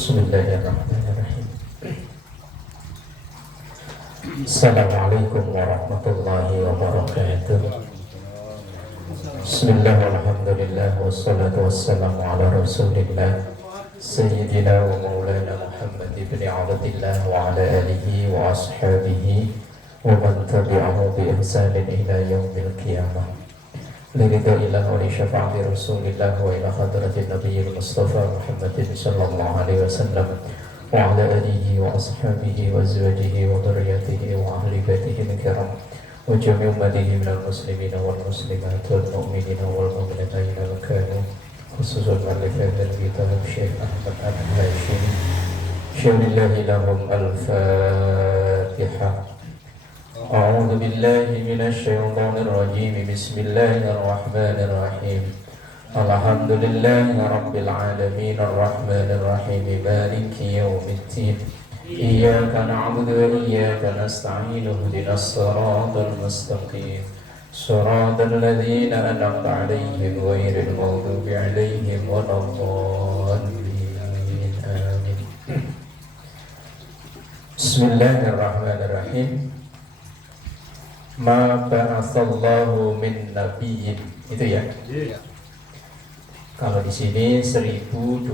Bismillahirrahmanirrahim. Assalamualaikum warahmatullahi wabarakatuh. Bismillah walhamdulillah wassalatu wassalamu ala rasulillah Sayyidina wa maulana Muhammad ibn Abdillah wa ala alihi wa ashabihi wa man tabi'ahu bi ihsanin ila yaumil qiyamah. Liridha ilah wa li syafa'ati rasulillah wa ila hadratin nabiyil mustafa Muhammadin sallallahu alaihi wasallam wa ala alihi wa ashabihi wa azwajihi wa dhurriyyatihi wa ahli baitihi al-kiram wa jami' ummatihi minal muslimina wal muslimat wal mu'minina wal mu'minatin al-kanu khususan al-fadhil kitab Syekh Ahmad Al-Hashim syarillahi lahum al-Fatihah. A'udzu billahi minasyaitonir rajim. Bismillahirrahmanirrahim. Alhamdulillahi rabbil alamin arrahmanir rahim maliki yaumiddin. Iyyaka na'budu wa iyyaka nasta'in ihdinas siratal mustaqim. Siratal ladzina an'amta 'alaihim ghairil maghdubi 'alaihim waladdallin. Amin. Bismillahirrahmanirrahim. Ma ba'atsallahu min nabiyyin. Itu ya. Iya. Kalau di sini 1027.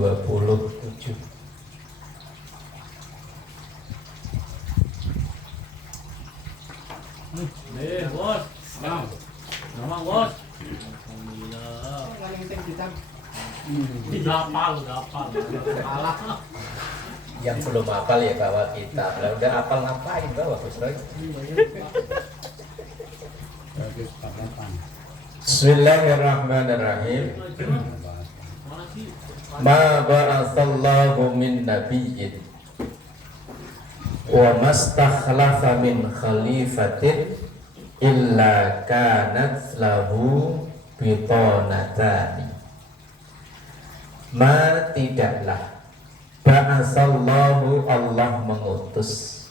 Bos. Nama bos. Alhamdulillah. Hafal. Yang belum hafal ya bawa kitab. Lah udah hafal ngapain bawa Gus Roy? Bismillahirrahmanirrahim. Ma ba'atsallahu min nabiyyin wa mastakhlafa min khalifatin illa kanat lahu bitanatani. Ma tidaklah ba'atsallahu Allah mengutus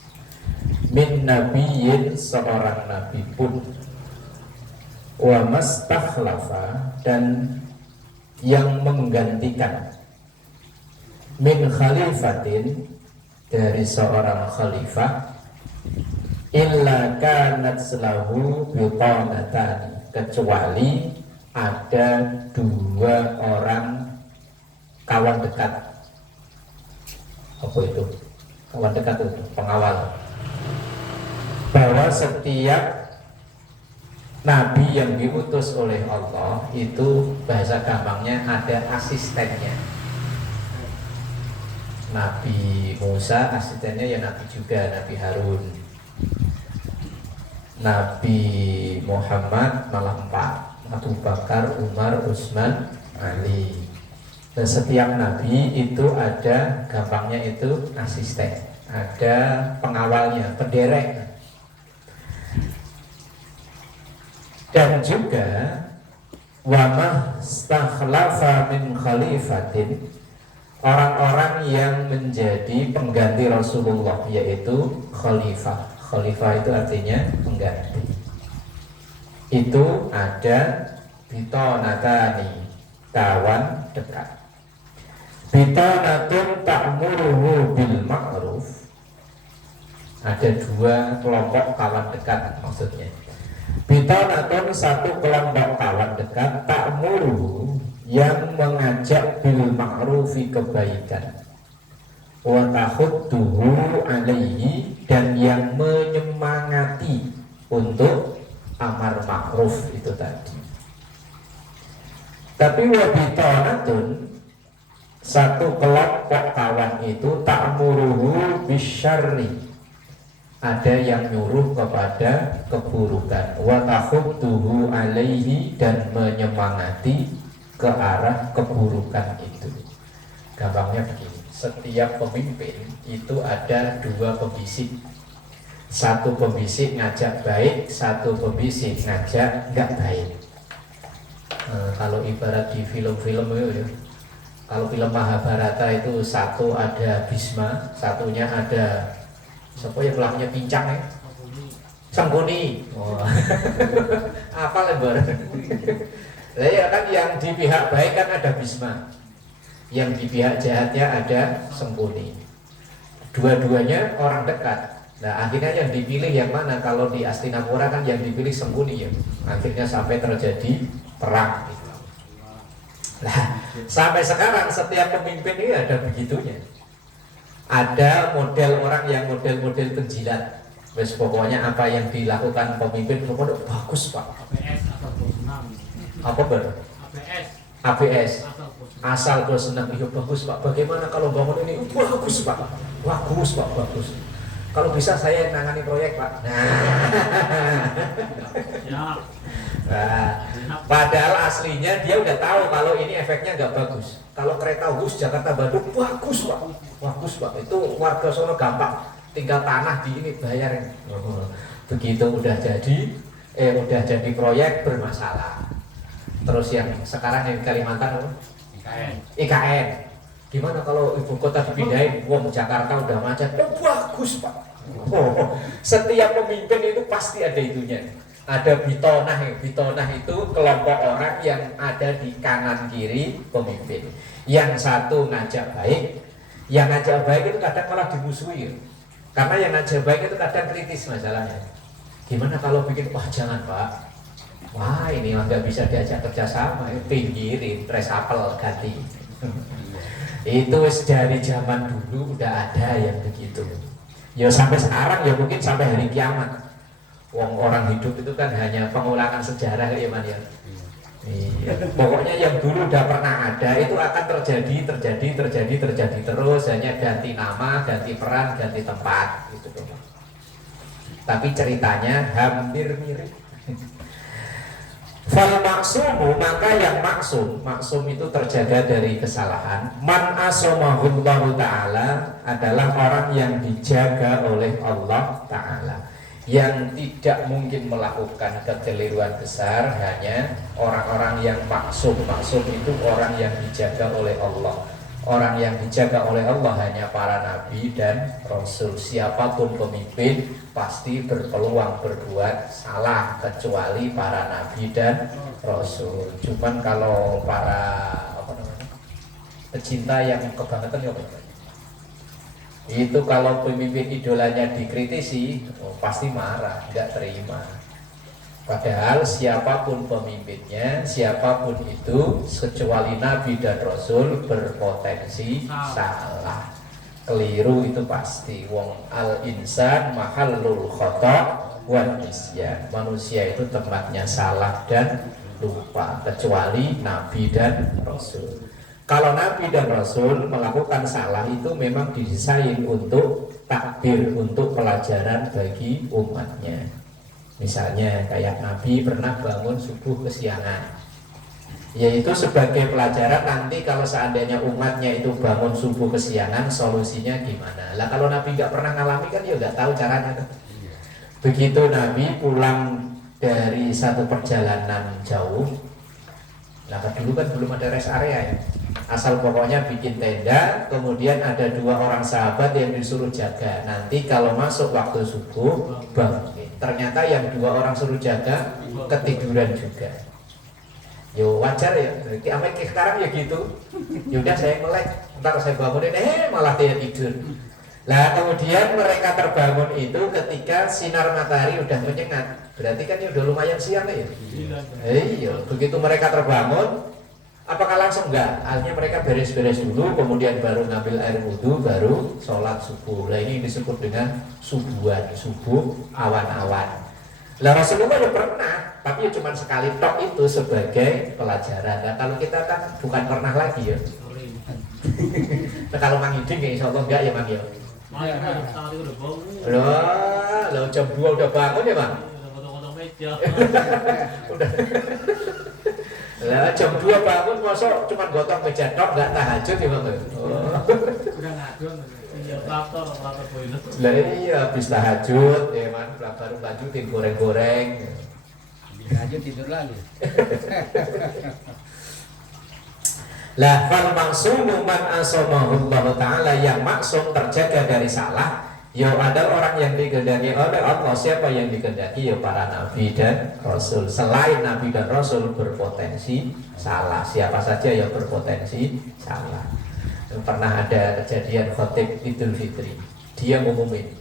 min nabiyyin seorang nabi pun wa mastakhlafa dan yang menggantikan min khalifatin dari seorang khalifah illa kanat lahu bitanatani kecuali ada dua orang kawan dekat. Apa itu? Kawan dekat itu pengawal. Bahwa setiap nabi yang diutus oleh Allah itu bahasa gampangnya ada asistennya. Nabi Musa asistennya ya Nabi juga, Nabi Harun. Nabi Muhammad malah 4, Abu Bakar, Umar, Utsman, Ali. Dan setiap nabi itu ada gampangnya itu asisten, ada pengawalnya, penderek. Dan juga wamah stakhlafa min khalifatin, orang-orang yang menjadi pengganti Rasulullah, yaitu khalifah. Khalifah itu artinya pengganti. Itu ada bitanatani, kawan dekat. Bitanatun ta'muruhu bil ma'ruf. Ada dua kelompok kawan dekat maksudnya. Bitanatun satu kelompok kawan dekat ta'muruhu yang mengajak bil ma'rufi kebaikan wa tahudduhu alaihi dan yang menyemangati untuk amar ma'ruf itu tadi. Tapi wa bitanatun satu kelompok kawan itu ta'muruhu bisyarri, ada yang nyuruh kepada keburukan, wa tahudduhu alaihi dan menyemangati ke arah keburukan itu. Gampangnya begini, setiap pemimpin itu ada dua pembisik. Satu pembisik ngajak baik, satu pembisik ngajak nggak baik. Kalau ibarat di film-film itu ya, kalau film Mahabharata itu satu ada Bhisma, satunya ada siapa yang belakangnya pincang ya? Sangguni. Oh. Apa lebar? Lah ya kan yang di pihak baik kan ada Bhisma. yang di pihak jahatnya ada Sempuni. Dua-duanya orang dekat. Nah akhirnya yang dipilih yang mana? Kalau di Astinapura kan yang dipilih Sempuni ya. Akhirnya sampai terjadi perang. Nah sampai sekarang setiap pemimpin ini ada begitunya. Ada model orang yang model-model penjilat. Wes pokoknya apa yang dilakukan pemimpin pokoknya bagus pak. APS asal bos senang. Apa ber? APS asal bos senang itu bagus pak. Bagaimana kalau bangun ini? Bagus pak. Bagus pak, bagus. Kalau bisa saya yang nangani proyek pak. Siap. Nah, padahal aslinya dia udah tahu kalau ini efeknya nggak bagus. Kalau kereta bus Jakarta Bandung bagus pak, bagus pak. Itu warga sono gampang, tinggal tanah di ini bayarin. Begitu udah jadi proyek bermasalah. Terus yang sekarang yang Kalimantan apa? IKN. Gimana kalau ibu kota dipindahin? Wong Jakarta udah macet. Bagus pak. Setiap pemimpin itu pasti ada itunya. Ada bitonah. Bitonah itu kelompok orang yang ada di kanan kiri pemimpin. Yang satu ngajak baik, yang ngajak baik itu kadang malah dimusuhi. Karena yang ngajak baik itu kadang kritis masalahnya. Gimana kalau bikin wah jangan pak. Wah ini nggak bisa diajak kerjasama, pinggirin, resapel ganti. Itu dari zaman dulu udah ada yang begitu. Ya sampai sekarang ya mungkin sampai hari kiamat. Orang hidup itu kan hanya pengulangan sejarah ya man ya. Iya. Pokoknya yang dulu udah pernah ada itu akan terjadi terus, hanya ganti nama, ganti peran, ganti tempat gitu doang. Tapi ceritanya hampir mirip. Fal maksumu, maka yang maksum itu terjaga dari kesalahan. Man asomahullahu ta'ala adalah orang yang dijaga oleh Allah ta'ala, yang tidak mungkin melakukan kekeliruan besar, hanya orang-orang yang maksum. Maksum itu orang yang dijaga oleh Allah. Orang yang dijaga oleh Allah hanya para nabi dan rasul. Siapapun pemimpin pasti berpeluang berbuat salah kecuali para nabi dan rasul. Cuman kalau para pecinta yang kebangetan ya itu kalau pemimpin idolanya dikritisi pasti marah, nggak terima. Padahal siapapun pemimpinnya, siapapun itu kecuali nabi dan rasul berpotensi salah, keliru itu pasti. Wong al insan mahallul khata' wan nisyan. Manusia itu tempatnya salah dan lupa kecuali nabi dan rasul. Kalau nabi dan rasul melakukan salah itu memang didesain untuk takbir, untuk pelajaran bagi umatnya. Misalnya kayak nabi pernah bangun subuh kesiangan, yaitu sebagai pelajaran nanti kalau seandainya umatnya itu bangun subuh kesiangan solusinya gimana. Lah kalau nabi nggak pernah ngalami kan ya nggak tahu caranya. Begitu nabi pulang dari satu perjalanan jauh, nah dulu kan belum ada rest area ya, asal pokoknya bikin tenda, kemudian ada dua orang sahabat yang disuruh jaga. Nanti kalau masuk waktu subuh bangun. Ternyata yang dua orang suruh jaga ketiduran juga. Yo wajar ya, sekarang ya gitu. Yaudah saya melek, ntar saya bangunin, malah dia tidur. Lah kemudian mereka terbangun itu ketika sinar matahari udah menyengat. Berarti kan ya udah lumayan siang ya. Iya, begitu mereka terbangun, apakah langsung enggak? Akhirnya mereka beres-beres dulu, kemudian baru ngambil air wudhu, baru sholat subuh. Nah ini disebut dengan subuhan, subuh awan-awan. Lah Rasulullah ya pernah, tapi ya cuma sekali tok itu sebagai pelajaran. Nah kalau kita kan bukan pernah lagi ya. Nah, kalau Mang Iding ya insya Allah enggak ya Mang ya. Tadi udah bangun. Loh jam 2 udah bangun ya Bang? Udah potong-potong meja. Udah. Lah jam 2 bangun masa cuma gotong meja tok enggak tahajud ya Bang. Udah ngadon. Iya, lapor boiler. Lah iya habis tahajud ya Man, baru lanjutin goreng-goreng. Lanjut tidur lagi. Lah fal maksumu man asamahullahu ta'ala, yang maksum terjaga dari salah, Ya ada orang yang dikehendaki oleh Allah. Siapa yang dikehendaki? Ya para nabi dan rasul. Selain nabi dan rasul berpotensi salah. Siapa saja yang berpotensi salah. Pernah ada kejadian khotib Idul Fitri. Dia ngumumin,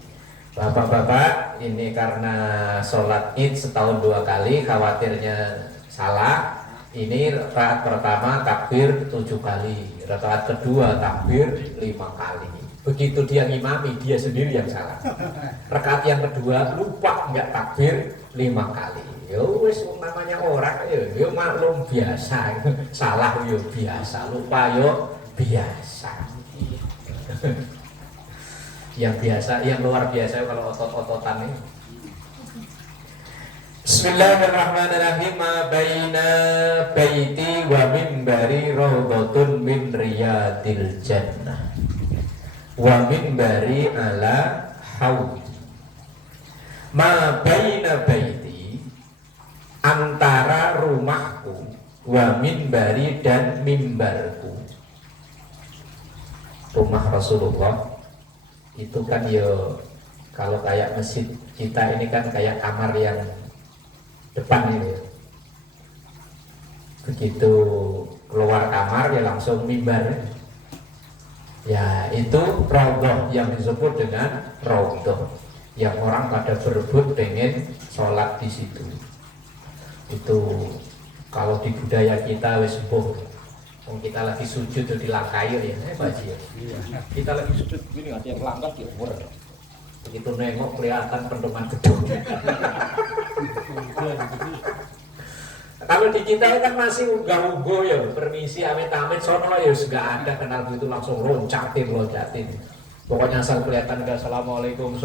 bapak-bapak ini karena sholat id setahun 2 kali, khawatirnya salah. Ini rakaat pertama takbir 7 kali, rakaat kedua takbir 5 kali. Begitu dia ngimami, dia sendiri yang salah. Rakaat yang kedua lupa nggak takbir 5 kali. Yo wis namanya orang yo maklum biasa. Salah yo biasa, lupa yo biasa. Yang biasa, yang luar biasa kalau otot-ototan ini. Bismillahirrahmanirrahim. Ma baina baiti wa minbari raudhatun min riyadil jannah wa minbari ala haudi. Ma baina baiti, antara rumahku, wa minbari dan mimbarku. Rumah Rasulullah itu kan ya kalau kayak masjid kita ini kan kayak kamar yang depan ini ya. Begitu keluar kamar ya langsung mimbar ya, itu raudhah yang disebut dengan raudhah, yang orang pada berebut pengen sholat di situ. Itu kalau di budaya kita wis mbuh, kita lagi sujud di langkai ya, Pak Ji. Kita lagi sujud gini ada yang langkat ya, begitu nengok kelihatan pendoman gedung. Kalau di kita kan masih unggah-ungguh ya, permisi amit-amit sono ya nggak ada, kenal begitu langsung loncatin. Pokoknya asal kelihatan ke assalamualaikum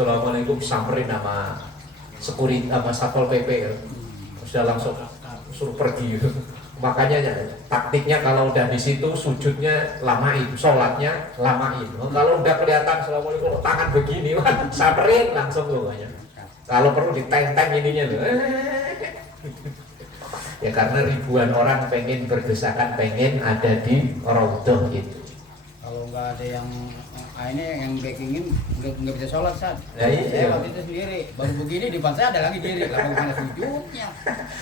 samperin sama security sama satpol PP ya. Sudah langsung suruh pergi gitu. Makanya taktiknya kalau udah di situ sujudnya lamain, sholatnya lamain. Kalau udah kelihatan assalamualaikum tangan begini, samperin langsung pokoknya. Kalau perlu ditenteng ininya tuh. Ya karena ribuan orang pengen berdesakan, pengen ada di raudhah itu. Kalau nggak ada yang ini yang backingin nggak bisa sholat saat. Ya, iya. Saya waktu itu sendiri baru begini di depan saya ada lagi diri, lalu mana sujudnya.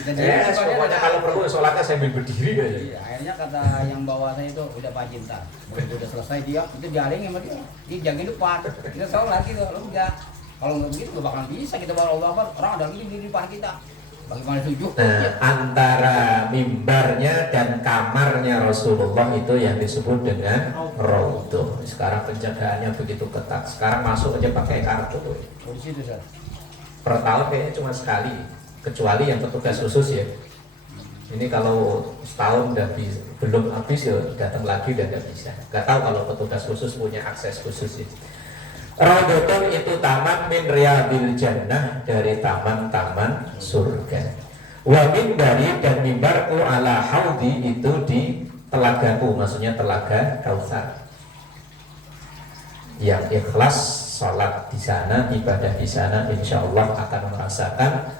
Kita pokoknya kalau perlu sholatnya sambil berdiri aja. Iya, akhirnya kata yang bawa saya itu udah Pak Cinta, begitu udah selesai dia itu jaring sama dia jagain depan, kita sholat gitu, lo enggak. Kalau nggak begitu nggak bakalan bisa kita bawa Allah, orang ada lagi di depan kita. Bagaimana sujud? Antara mimbarnya dan kamarnya Rasulullah itu yang disebut dengan raudhah. Sekarang penjagaannya begitu ketat. Sekarang masuk aja pakai kartu. Oh, di situ, Sir. Per tahun kayaknya cuma sekali, kecuali yang petugas khusus ya. Ini kalau setahun belum habis ya datang lagi dan nggak bisa. Nggak tahu kalau petugas khusus punya akses khusus ya. Raudhatun itu taman min riyadil jannah, dari taman-taman surga. Wa minbari, dan mimbarku ala haudi, itu di telagaku, maksudnya telaga Kautsar. Yang ikhlas sholat di sana, ibadah di sana, insya Allah akan merasakan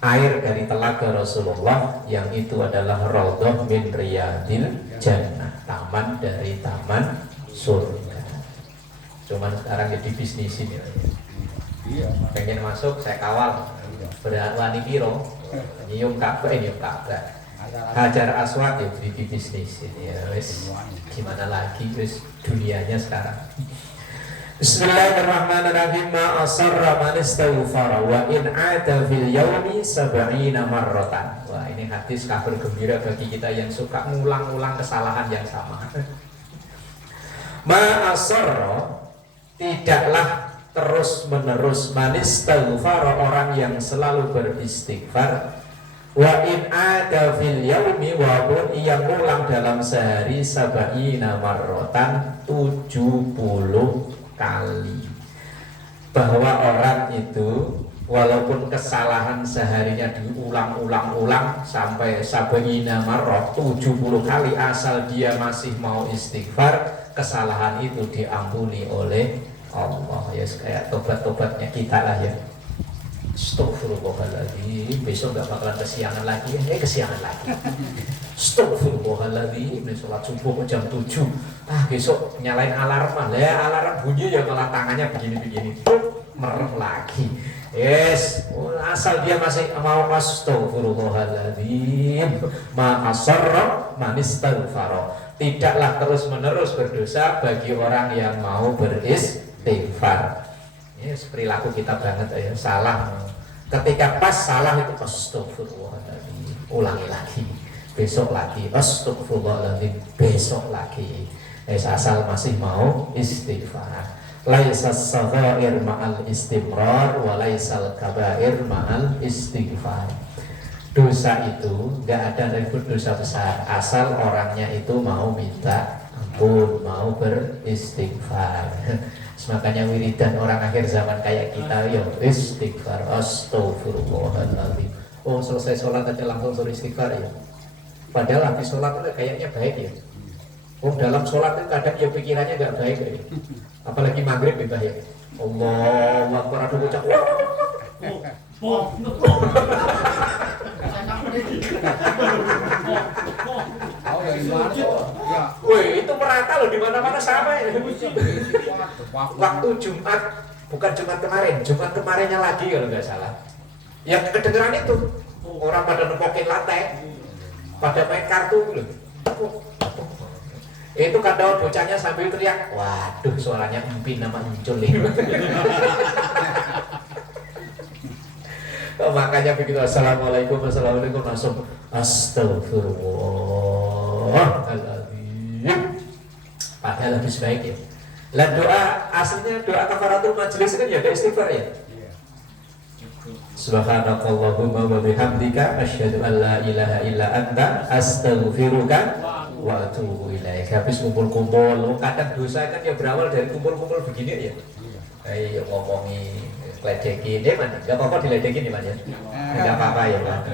air dari telaga Rasulullah, yang itu adalah raudhah min riyadil jannah, taman dari taman surga. Cuman sekarang jadi bisnisin ya. Iya. Pengen masuk saya kawal. Berat wani piro. Nyium Ka'bah. Hajar Aswad ya di bisnisin ya. Wes gimana lagi wes dunianya sekarang. Bismillahirrahmanirrahim. Ma asarra man istaghfara wa in 'ada fil yaumi 70 marratan. Wah, ini hadis kabar gembira bagi kita yang suka ngulang-ulang kesalahan yang sama. Ma asarra, tidaklah terus menerus, manis istaghfar, orang yang selalu beristighfar, wa in ada fil yaumi, walaupun ia ulang dalam sehari, sab'ina marrotan, 70 kali. Bahwa orang itu walaupun kesalahan seharinya diulang-ulang sampai sab'ina marrot, 70 kali, asal dia masih mau istighfar, kesalahan itu diampuni oleh Allah. Ya kayak tobat-tobatnya kita lah ya. Astagfirullahaladzim, besok gak bakalan kesiangan lagi ya. Kesiangan lagi. Astagfirullahaladzim, sholat subuh jam 7. Besok nyalain alarm lah ya, alarm bunyi ya malah tangannya begini-begini. merem lagi. Yes, asal dia masih mau astaghfirullahaladzim, ma asarra man istaghfara. Tidaklah terus-menerus berdosa bagi orang yang mau beristighfar. Yes, perilaku kita banget ya, salah. Ketika pas salah itu astaghfirullahaladzim, ulangi lagi. Besok lagi astaghfirullahaladzim, besok lagi. Asal masih mau istighfar. Laisas saghair ma'al istimrar wa laisal kabair ma'al istighfar. Dosa itu enggak ada level dosa besar asal orangnya itu mau minta ampun, mau beristighfar. Makanya wiridan orang akhir zaman kayak kita ya istighfar, astagfirullahaladzim. Oh, selesai sholat aja langsung suruh istighfar ya. Padahal habis sholat itu kayaknya baik ya. Oh, dalam sholat itu kadang ya pikirannya gak baik ya. Apalagi maghrib ya bahaya. Allahu Akbar, ada bocah. Oh, dari mana tuh? Ya. Woi, itu merata loh, di mana-mana sama ya. Waktu Jumat, bukan Jumat kemarinnya lagi kalau nggak salah. Yang kedengeran itu orang pada nempokin lantai, pada main kartu gitu. Itu kadang bocahnya sambil teriak, waduh suaranya empin nama muncul nih. Oh, makanya begitu assalamualaikum langsung astagfirullahaladzim. Padahal lebih baik ya. Lah doa aslinya doa kafaratul majelis kan ya ada istighfar ya. Subhanakallahumma wa bihamdika asyhadu an la ilaha illa anta astaghfiruka wa atubu ilaik. Habis kumpul-kumpul, kadang dosa kan ya berawal dari kumpul-kumpul begini ya. Ayo ngomongi, ledekin, mana? Gak apa-apa diledekin ya, Mas ya? Gak apa-apa ya, Pak.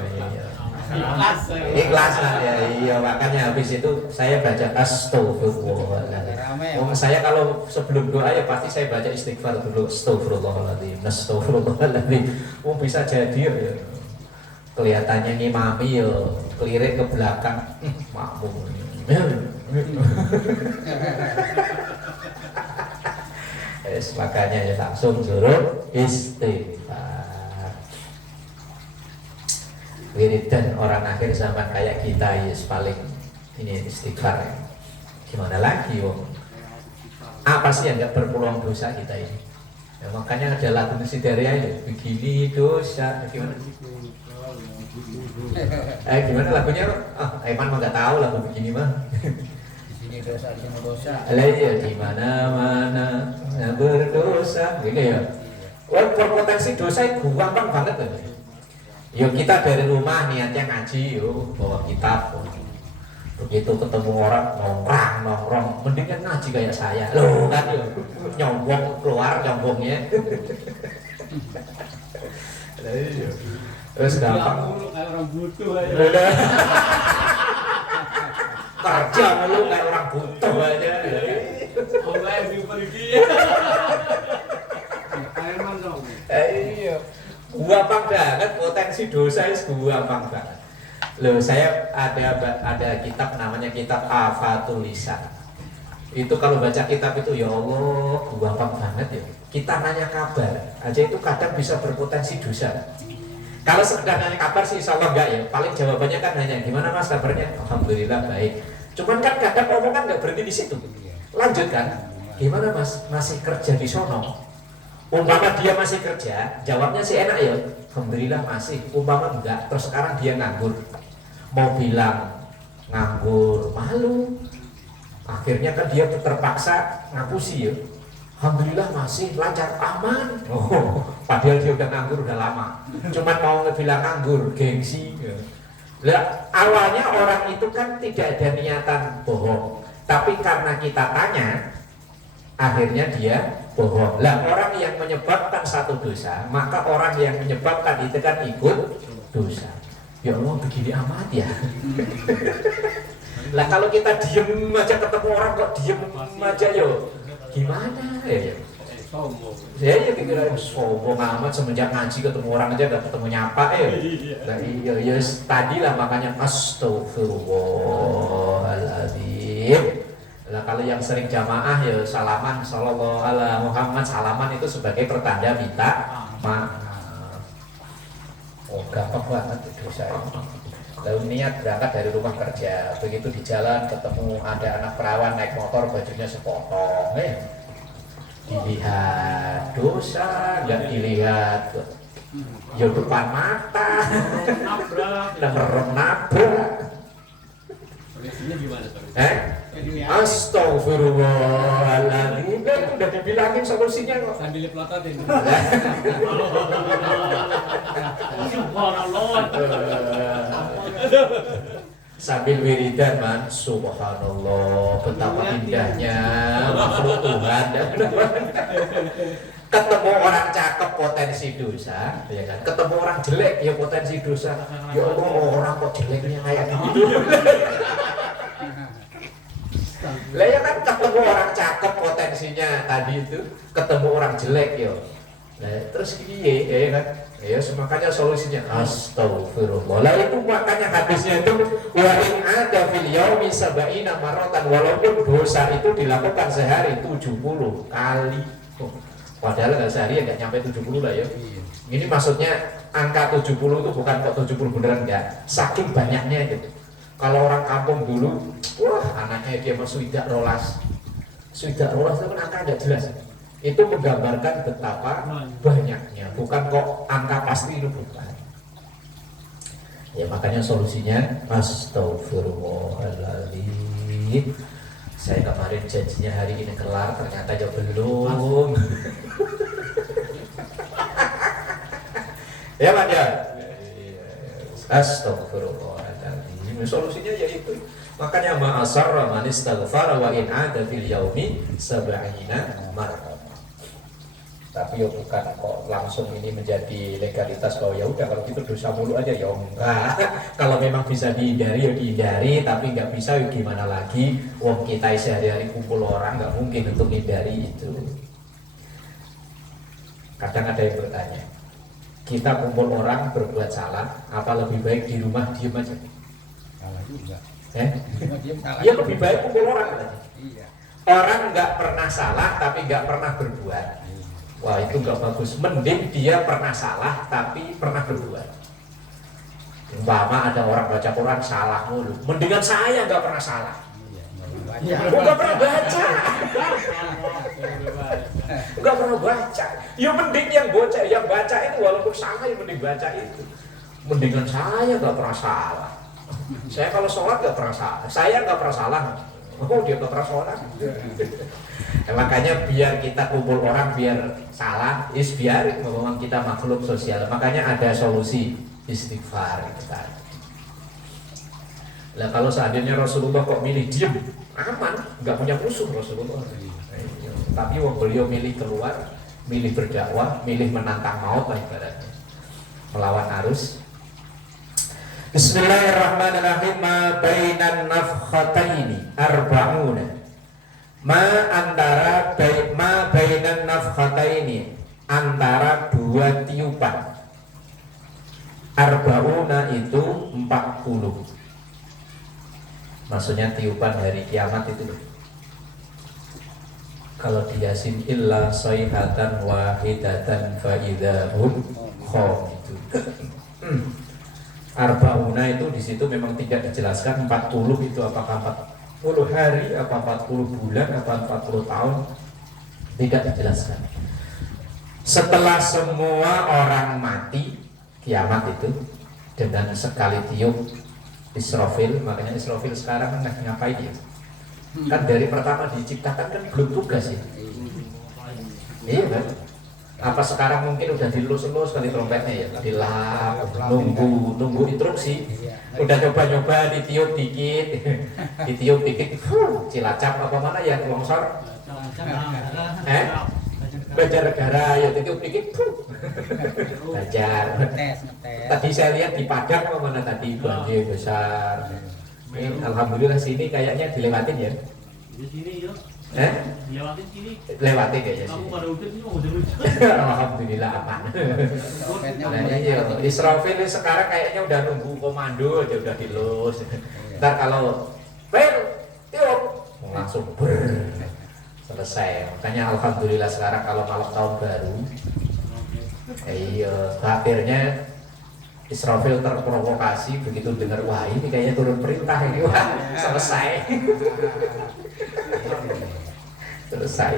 Ikhlas lah ya, iya makanya habis itu saya baca astagfirullahaladzim. Saya kalau sebelum doa ya pasti saya baca istighfar dulu, astagfirullahaladzim. Bisa jadi ya. Kelihatannya ngimami ya, kelirik ke belakang, makmum. Makanya ya langsung suruh istighfar. Wiridan orang akhir zaman kayak kita ya paling ini istighfar ya. Gimana lagi wong? Apa sih yang nggak berpeluang dosa kita ini? Ya, makanya ada lagu Sidaria ya, begini dosa gimana? Gimana lagunya? Aiman mah nggak tahu lagu begini mah. Di dosa, di sini dosa. Ya di mana-mana berdosa, gitu ya. Wah, berpotensi dosa itu gampang banget loh. Yuk kita dari rumah niatnya ngaji, yuk bawa kitab. Begitu ketemu orang nongkrong, mendingan ngaji kayak saya. Loh kan yuk, nyombong keluar nyombongnya. Terus gampang. Kayak orang butuh aja. Kerja mulu kayak orang butuh aja. Orang yang pergi. Iya. Gampang banget potensi dosa itu gampang banget. Loh, saya ada kitab namanya kitab Afatul Lisan. Itu kalau baca kitab itu ya Allah, gampang banget ya. Kita nanya kabar aja itu kadang bisa berpotensi dosa. Kalau sekedar nanya kabar sih insya Allah enggak ya. Paling jawabannya kan hanya gimana Mas kabarnya? Alhamdulillah baik. Cuman kan kadang omongan enggak berhenti di situ. Lanjut kan? Gimana Mas? Masih kerja di sono? Umpama dia masih kerja, jawabnya sih enak ya. Alhamdulillah masih. Umpama enggak, terus sekarang dia nganggur. Mau bilang nganggur malu. Akhirnya kan dia terpaksa ngapusi ya. Alhamdulillah masih lancar aman. Oh, padahal dia udah nganggur udah lama. Cuman mau ngebilang nganggur, gengsi. Lah awalnya orang itu kan tidak ada niatan bohong, tapi karena kita tanya, akhirnya dia bohong. Lah orang yang menyebabkan satu dosa, maka orang yang menyebabkan itu kan ikut dosa. Ya Allah begini amat ya. Lah kalau kita diem aja ketemu orang kok diem aja yo, gimana ya? Ya kira sombong amat semenjak ngaji ketemu orang aja gak ketemu nyapa ya. Nah iya tadi lah makanya astagfirullahaladzim. Lah kalau yang sering jamaah ya salaman sallallahu ala Muhammad, salaman itu sebagai pertanda minta maaf. Oh gampang banget itu saya. Lalu niat berangkat dari rumah kerja, begitu di jalan ketemu ada anak perawan naik motor bajunya sepotong, dilihat dosa, nggak dilihat ya depan mata, nabrak. Solusinya gimana Pak? Astagfirullahaladzim, udah dibilangin solusinya kok. Sambil dipelototin. Subhanallah. Sambil wiridan man, subhanallah, betapa indahnya makhluk Tuhan. Ketemu orang cakep potensi dosa, ya kan? Ketemu orang jelek ya potensi dosa. Ya Allah, orang kok jeleknya kayak gitu. Lah ya kan ketemu orang cakep potensinya tadi itu, ketemu orang jelek ya. Nah, terus piye ya kan? Ya makanya solusinya astagfirullah. Lah itu makanya hadisnya itu wa in ada fil yaumi sab'ina marratan, walaupun dosa itu dilakukan sehari 70 kali. Padahal nggak sehari ya nggak nyampe 70 lah ya. Ini maksudnya angka 70 itu bukan kok 70 beneran enggak. Saking banyaknya gitu. Kalau orang kampung dulu, wah anaknya dia masuk tidak rolas. Sudah rolas itu kan angka nggak jelas. Itu menggambarkan betapa banyaknya, bukan kok angka pasti itu bukan. Ya makanya solusinya astagfirullahaladzim. Saya kemarin janjinya hari ini kelar, ternyata ya belum. Ya Pak ya. Astagfirullahaladzim. Solusinya yaitu makanya ma'asarra man istaghfara wa in 'ada fil yaumi sab'ina marrah. Tapi ya bukan kok langsung ini menjadi legalitas bahwa ya udah kalau gitu dosa mulu aja ya enggak. Kalau memang bisa dihindari ya dihindari, tapi nggak bisa ya gimana lagi. Wong kita sehari-hari kumpul orang nggak mungkin untuk hindari itu. Kadang ada yang bertanya, kita kumpul orang berbuat salah, apa lebih baik di rumah diem aja? Salah juga. Ya lebih baik kumpul orang aja. Iya. Orang nggak pernah salah tapi nggak pernah berbuat. Wah itu nggak bagus. Mending dia pernah salah tapi pernah berbuat. Umpama ada orang baca Quran salah mulu, mendingan saya nggak pernah salah. Nggak pernah baca. Nggak pernah baca. Ya mending yang baca itu walaupun salah yang mending baca itu. Mendingan saya nggak pernah salah. Saya kalau sholat nggak pernah salah. Saya nggak pernah salah. Oh dia nggak pernah sholat. Makanya biar kita kumpul orang biar salah, biar memang kita makhluk sosial. Makanya ada solusi istighfar itu tadi. Nah kalau seandainya Rasulullah kok milih diem, aman, nggak punya musuh Rasulullah. Tapi beliau milih keluar, milih berdakwah, milih menantang maut lah ibaratnya, melawan arus. Bismillahirrahmanirrahim. Ma bainan nafkhataini arba'una. Ma bainan nafkhataini, antara dua tiupan. Arba'una itu 40. Maksudnya tiupan hari kiamat itu. Kalau di Yasin illa sayhatan wahidatan fa idzahum khamidun. Arba'una itu di situ memang tidak dijelaskan 40 itu apakah 40 hari, apa 40 bulan, apa 40 tahun, tidak dijelaskan. Setelah semua orang mati, kiamat itu dengan sekali tiup Israfil, makanya Israfil sekarang kan ngapain ya? Kan dari pertama diciptakan kan belum tugas ya. Iya kan? Apa sekarang mungkin udah dilus-lus kali trompetnya ya, dilap, nunggu instruksi. Udah coba-coba ditiup dikit, Cilacap apa mana yang longsor? Banjarnegara ya ditiup dikit, Banjar. Tadi saya lihat di Padang apa mana tadi banjir besar. Alhamdulillah sini kayaknya dilewatin ya. Di sini yuk. Lewatin kayaknya sih. Kamu pada hujan ini mau hujan. Alhamdulillah aman. Israfil sekarang kayaknya udah nunggu komando aja udah dilus. Ntar kalau tiup, langsung selesai. Makanya alhamdulillah sekarang kalau malam tahun baru, iya, akhirnya Israfil terprovokasi begitu dengar wah ini kayaknya turun perintah ini, wah selesai. Selesai.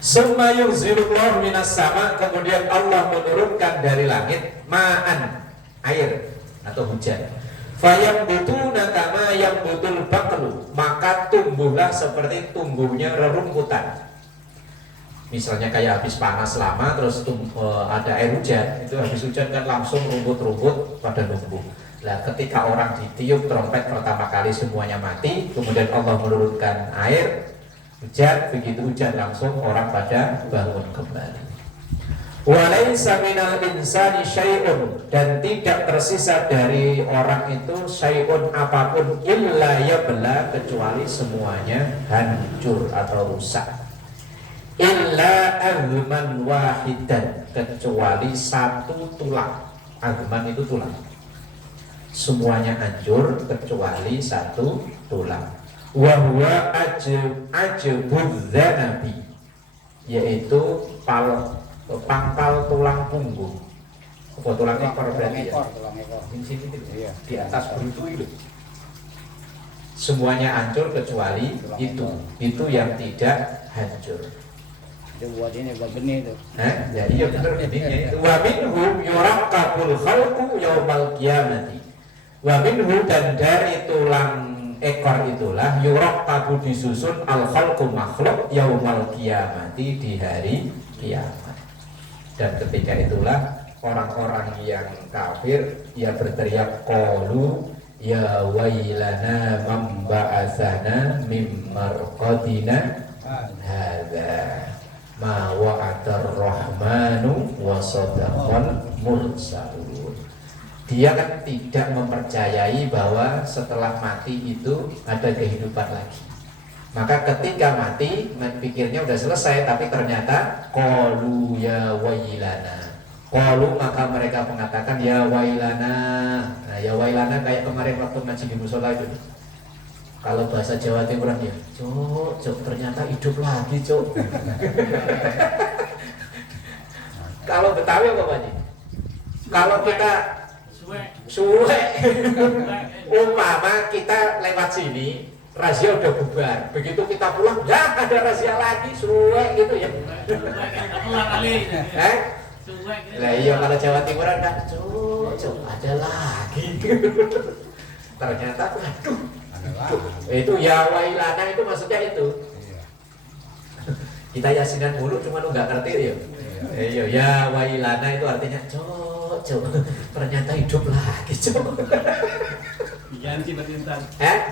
Summa yunzilullah minas sama, kemudian Allah menurunkan dari langit ma'an, air atau hujan. Fayam butuna kama yang butul baklu, maka tumbuhlah seperti tumbuhnya rerumputan. Misalnya kayak habis panas lama terus ada air hujan, itu habis hujan kan langsung rumput-rumput pada tumbuh. Nah, ketika orang ditiup trompet pertama kali semuanya mati, kemudian Allah menurunkan air hujan, begitu hujan langsung orang pada bangun kembali. Walaysa minal insani syai'un, dan tidak tersisa dari orang itu syai'un apapun illa yabla, kecuali semuanya hancur atau rusak. Illa agman wahidan, kecuali satu tulang. Agman itu tulang. Semuanya hancur kecuali satu tulang. Wahwa ajbudz dzanabi, yaitu pangkal tulang punggung. Apa tulang ekor berarti ya? Tulang ekor. Di sini Iya. di atas berutu itu. Semuanya hancur kecuali Tulang itu. ekor. Itu yang tidak hancur. Itu buat ini, buat benih itu. Ya iya benar intinya itu. Wa minhu yuraqqabul khalqu yaumal qiyamati. Wa minhu, dan dari tulang ekor itulah yuraqqabu, disusun al khalqu makhluk yaumal qiyamati, di hari kiamat. Dan ketika itulah orang-orang yang kafir ya berteriak qalu ya wailana man ba'atsana mim marqadina hadza ma wa'adar rahmanu wa sadaqal mursalun. Dia kan tidak mempercayai bahwa setelah mati itu ada kehidupan lagi. Maka ketika mati pikirnya udah selesai, tapi ternyata qalu ya wailana. Qalu, maka mereka mengatakan ya wailana. Nah, ya wailana kayak kemarin waktu ngaji di musola itu. Kalau bahasa Jawa Timuran ya, cok, ternyata hidup lagi, cok. Kalau Betawi apa Pak? Kalau kita suwe, umpama kita lewat sini, razia udah bubar. Begitu kita pulang, ya ada razia lagi, suwe gitu ya. Nah iya, kalau Jawa Timuran kan, cok, ada lagi. Ternyata, waduh. Itu ya wailana itu maksudnya itu. Kita yasinan mulu cuma lu nggak ngerti ya. Iya ya wailana itu artinya cok, ternyata hidup lagi cok. Diganti perintah.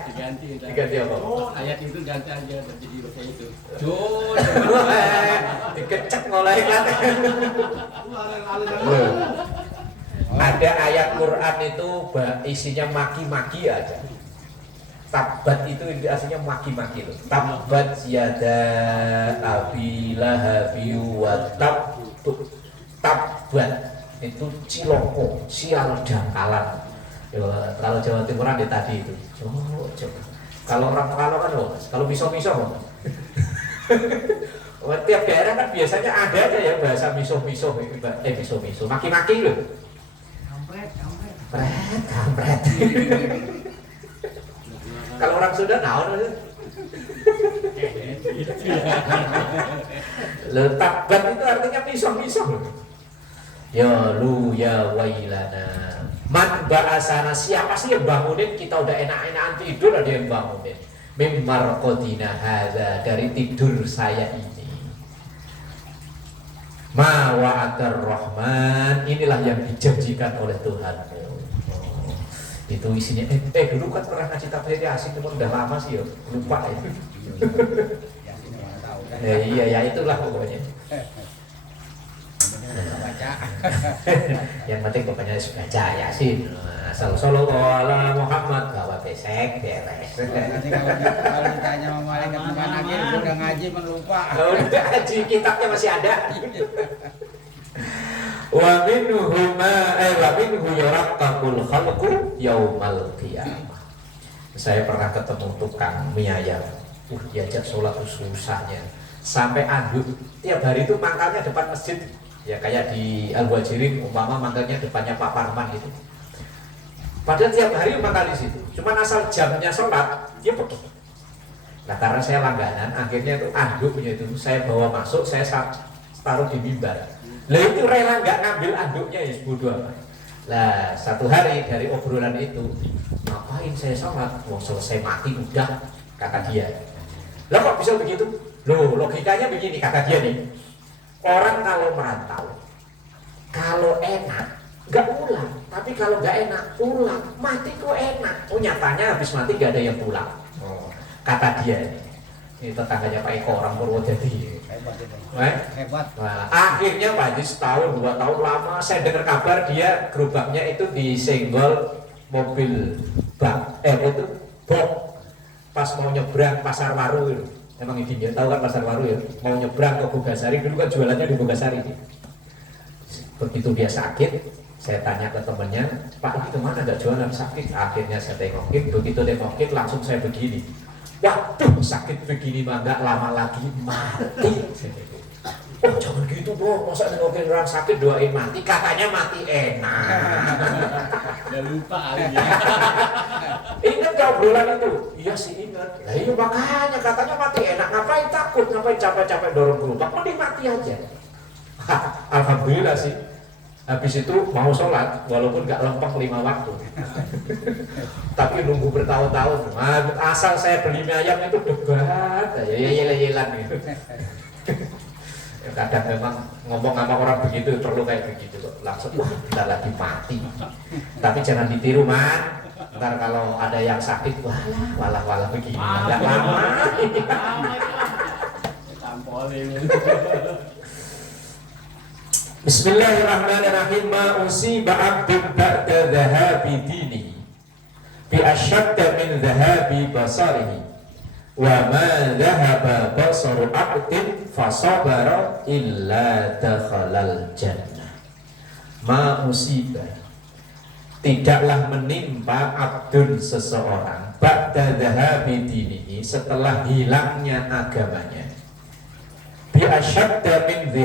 Diganti apa? Oh, ayat itu ganti aja jadi bahasa itu. Dikecek mulai kan. Ada ayat Quran itu isinya maki-maki aja. Tabat itu aslinya maki-maki loh. Tabat yada abi lahabi wa tabat itu ciloko, sial dangkalan. Kalau Jawa Timuran di tadi itu. Coba. Kalau orang Pekalongan kan loh, kalau miso-miso loh. Tiap daerah kan biasanya ada aja ya bahasa miso-miso, miso-miso, maki-maki loh. Kampret. Kalau orang Sunda naon letakban itu artinya misong-misong. Ya lu ya wailana. Man ba'asana, siapa sih yang bangunin kita udah enak-enakan tidur, ada yang bangunin. Mimar qadina hadza, dari tidur saya ini. Ma wa'adar rahman, inilah yang dijanjikan oleh Tuhan. Itu isinya dulu kan pernah ngaji tafsir Yasin, cuma udah lama sih ya, lupa itu. Iya ya itulah pokoknya. Yang penting pokoknya baca Yasin. Sallallahu ala Muhammad, bawa besek beres. Nanti kalau ditanya sama malaikat bukan lagi, udah ngaji melupa. Udah ngaji, kitabnya masih ada. Wa minhu yuraqqabul khalqu yaumal qiyamah. Saya pernah ketemu tukang mie ayam, diajak sholat tuh susahnya, sampai anduk tiap hari itu mangkalnya depan masjid, ya kayak di Al-Wajirin umpama mangkalnya depannya Pak Parman gitu. Padahal tiap hari mangkal di situ, cuman asal jamnya sholat dia pergi. Nah karena saya langganan, akhirnya itu anduknya itu saya bawa masuk, saya taruh di mimbar. Lah itu rela nggak ngambil anduknya ya bodoh amat. Lah satu hari dari obrolan itu, ngapain saya sholat? Mau selesai mati udah, kata dia. Lah kok bisa begitu? Loh logikanya begini, kata dia nih. Orang kalau merantau, kalau enak nggak pulang, tapi kalau nggak enak pulang. Mati kok enak? Oh nyatanya habis mati nggak ada yang pulang. Oh, kata dia ini tetangganya Pak Eko orang Purwodadi. Hebat itu. Hebat. Nah, akhirnya Pak Haji setahun 2 tahun lama saya dengar kabar dia gerobaknya itu disenggol mobil bak itu bok pas mau nyebrang Pasar Waru itu. Emang ini dia tahu kan Pasar Waru ya, mau nyebrang ke Bogasari, dulu kan jualannya di Bogasari. Begitu dia sakit, saya tanya ke temennya, Pak ini kemana nggak jualan, sakit. Akhirnya saya tengokin, begitu tengokin langsung saya begini, waduh sakit begini mah nggak lama lagi mati. Oh jangan gitu dong, masa nengokin orang sakit doain mati, katanya mati enak. Udah lupa kali ya. Ingat gak obrolan itu? Iya sih ingat. Nah iya makanya katanya mati enak, ngapain takut, ngapain capek-capek dorong gerobak, mending mati aja. Alhamdulillah sih. Habis itu mau sholat, walaupun gak lempeng 5 waktu. Tapi nunggu bertahun-tahun. Asal saya beli mie ayam itu debat, ya yelan gitu. Kadang memang ngomong sama orang begitu perlu kayak begitu kok. Langsung wah kita lagi mati. Tapi jangan ditiru man. Ntar kalau ada yang sakit walah begini. Nggak lama. Tampolin. Bismillahirrahmanirrahim. Ma usiba 'abdun ba'da dhahabi dini bi asyadda min dhahabi basarihi wa ma dhahaba basaru 'abdin fasabara illa dakhalal jannah. Ma usiba, tidaklah menimpa abdun seseorang ba'da dhahabi dinihi, setelah hilangnya agamanya, bi asyadda min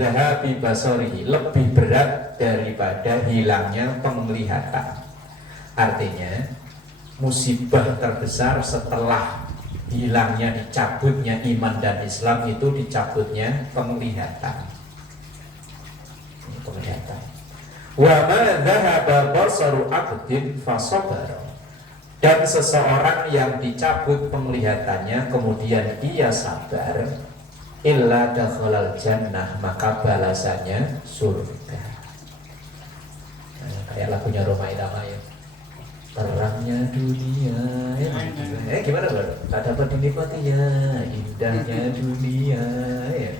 dhahabi basarihi, lebih berat daripada hilangnya penglihatan. Artinya musibah terbesar setelah hilangnya, dicabutnya iman dan Islam itu dicabutnya penglihatan. Penglihatan. Wa ma dhahaba basaru 'abdin fasabara, dan seseorang yang dicabut penglihatannya kemudian ia sabar, illa dakhalal jannah, maka balasannya surga. Nah, kayak lagunya Roma Irama ya. Terangnya dunia gimana bro? Tak dapat dinikmatinya, indahnya dunia ya.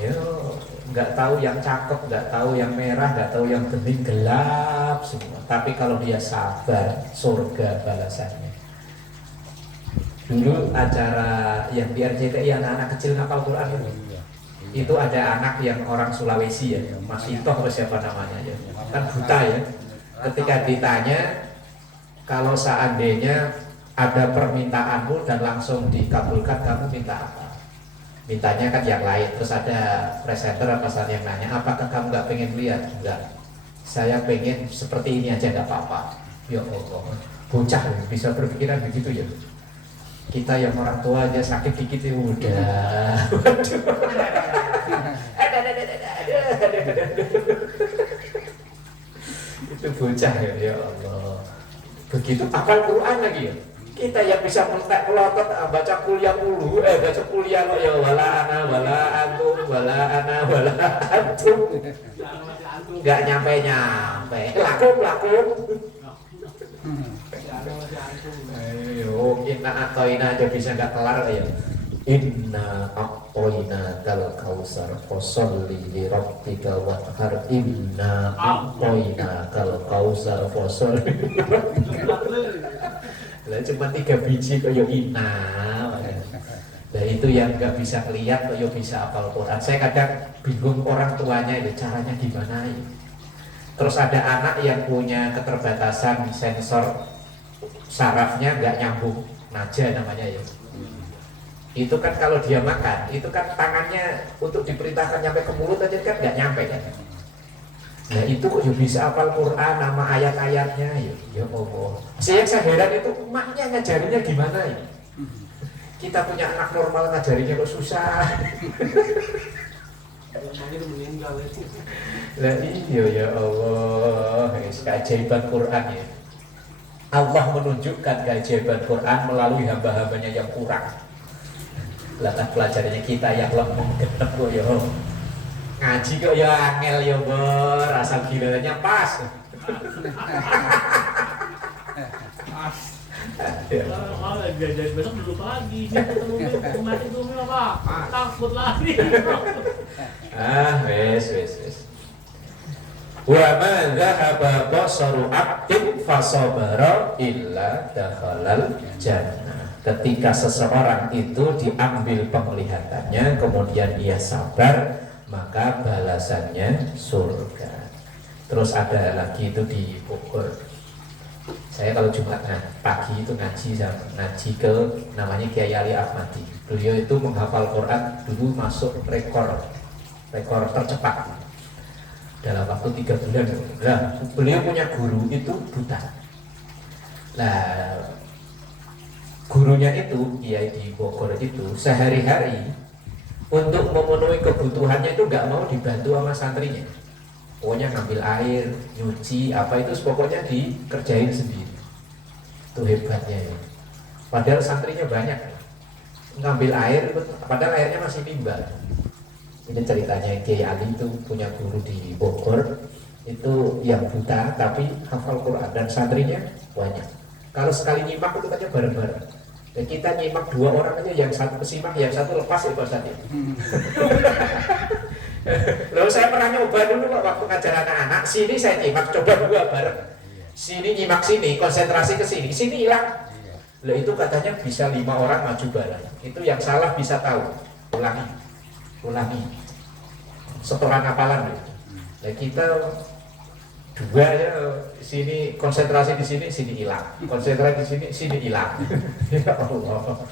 Yo, nggak tahu yang cakep, nggak tahu yang merah, nggak tahu yang bening, gelap semua. Tapi kalau dia sabar, surga balasannya. Dulu acara yang di RCTI anak-anak kecil ngapal Quran itu ada anak yang orang Sulawesi ya, Mas Ito atau siapa namanya ya, kan buta ya. Ketika ditanya, kalau seandainya ada permintaanmu dan langsung dikabulkan, kamu minta apa? Mintanya kan yang lain. Terus ada presenter apa saat yang nanya, apakah kamu nggak pengen lihat? Enggak, saya pengen seperti ini aja nggak apa-apa. Ya Allah, bocah bisa berpikiran begitu ya. Kita yang orang tua aja sakit dikit ya udah. Itu bocah ya Allah. Begitu hafal Quran lagi ya. Kita yang bisa melotot baca kuliah dulu, baca kuliah ya wala ana wala antum wala ana wala antum. Enggak nyampe. Lakum. Ayo, inna atoina aja bisa nggak kelar ya. Inna atoina kal kausar fasolli li rabbika wanhar. Inna atoina kal kausar fasolli. Lah cuma 3 biji kok yo inna. Nah itu yang nggak bisa lihat kok yo bisa hafal Quran. Saya kadang bingung orang tuanya itu caranya gimana ya. Terus ada anak yang punya keterbatasan sensor sarafnya nggak nyambung, naja namanya ya. Itu kan kalau dia makan, itu kan tangannya untuk diperintahkan nyampe ke mulut aja kan nggak nyampe kan. Nah itu kok bisa hafal Quran, nama ayat-ayatnya ya Allah. Saya heran itu emaknya ngajarinya gimana ya. Kita punya anak normal ngajarinya kok susah. Lah iya ya Allah, keajaiban Quran ya. Allah menunjukkan keajaiban Quran melalui hamba-hambanya yang kurang. Lah pelajarannya kita yang lemah genep kok ya. Ngaji kok ya angel ya ber, asal gilanya pas. Kalau jadi besok duduk lagi, ketemu mati tuh apa? Takut lagi. Wes. Wa ma dhahaba basaru abdin fasabara illa dakhalal jannah. Ketika seseorang itu diambil penglihatannya kemudian ia sabar, maka balasannya surga. Terus ada lagi itu di Bogor. Saya kalau Jumat pagi itu ngaji ke namanya Kiai Ali Ahmadi. Beliau itu menghafal Quran dulu masuk rekor tercepat dalam waktu 3 bulan. Nah, beliau punya guru itu buta. Nah, gurunya itu Kiai di Bogor itu sehari-hari untuk memenuhi kebutuhannya itu nggak mau dibantu sama santrinya. Pokoknya ngambil air, nyuci, apa itu pokoknya dikerjain sendiri. Itu hebatnya ya. Padahal santrinya banyak. Ngambil air, padahal airnya masih limbah. Ini ceritanya Kiai Ali itu punya guru di Bogor. Itu yang buta tapi hafal Quran dan santrinya banyak. Kalau sekali nyimak itu katanya bareng-bareng. Dan kita nyimak 2 orang aja, yang satu kesimak, yang satu lepas ya Pak Ustadz. Lalu saya pernah nyoba dulu waktu ngajar anak-anak, sini saya nyimak, coba 2 bareng. Sini nyimak sini, konsentrasi ke sini, sini hilang. Lah itu katanya bisa 5 orang maju bareng. Itu yang salah bisa tahu. Ulangi. Setoran hafalan gitu. Nah kita 2 ya, sini konsentrasi di sini hilang. Konsentrasi di sini hilang. Ya Allah.